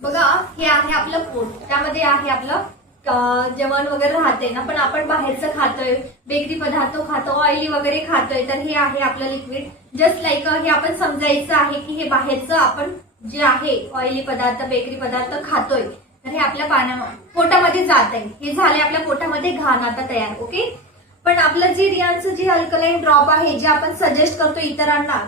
बघा, हे आहे आपलं पोट, त्यामध्ये आहे आपलं जेवण वगैरे राहते ना, पण आपण बाहेरचं खातोय, बेकरी पदार्थ खातो, ऑइली वगैरे खातोय, तर हे आहे आपलं लिक्विड. जस्ट लाईक हे आपण समजायचं आहे की हे बाहेरचं आपण जे आहे ऑइली पदार्थ, बेकरी पदार्थ खातोय, तर हे आपल्या पोटामध्ये जात आहे. हे झाले आपल्या पोटामध्ये घाण आता तयार. ओके. पण आपलं जे रियांचं जे अल्कलाइन ड्रॉप आहे, जे आपण सजेस्ट करतो इतरांना,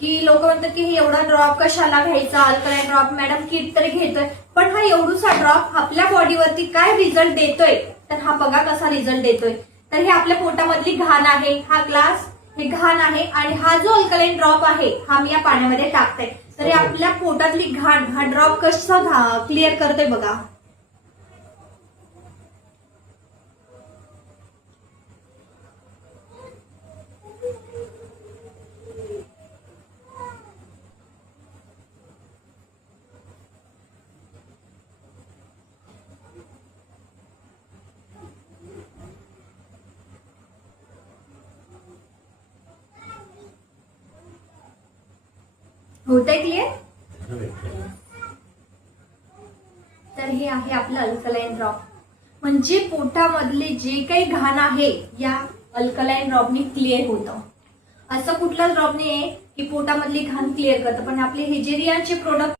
की लोक म्हणतात की हे एवढा ड्रॉप कशाला घ्यायचा, अल्कलाइन ड्रॉप मॅडम किट तरी घेतोय, पण हा एवढूसा ड्रॉप आपल्या बॉडीवरती काय रिझल्ट देतोय, तर हा बघा कसा रिझल्ट देतोय. तर हे आपल्या पोटामधली घाण आहे, हा ग्लास हे घाण आहे, आणि हा जो अल्कलाइन ड्रॉप आहे हा मी या पाण्यामध्ये टाकते, तर हे आपल्या पोटातली घाण हा ड्रॉप कसा क्लिअर करतोय बघा. होतंय क्लिअर. तर हे आहे आपलं अल्कलाइन ड्रॉप, म्हणजे पोटामधले जे काही घाण आहे या अल्कलाइन ड्रॉपने क्लिअर होतं. असं कुठलाच ड्रॉप नाही आहे की पोटामधली घाण क्लिअर करतं, पण आपले हे जे रियांचे प्रोडक्ट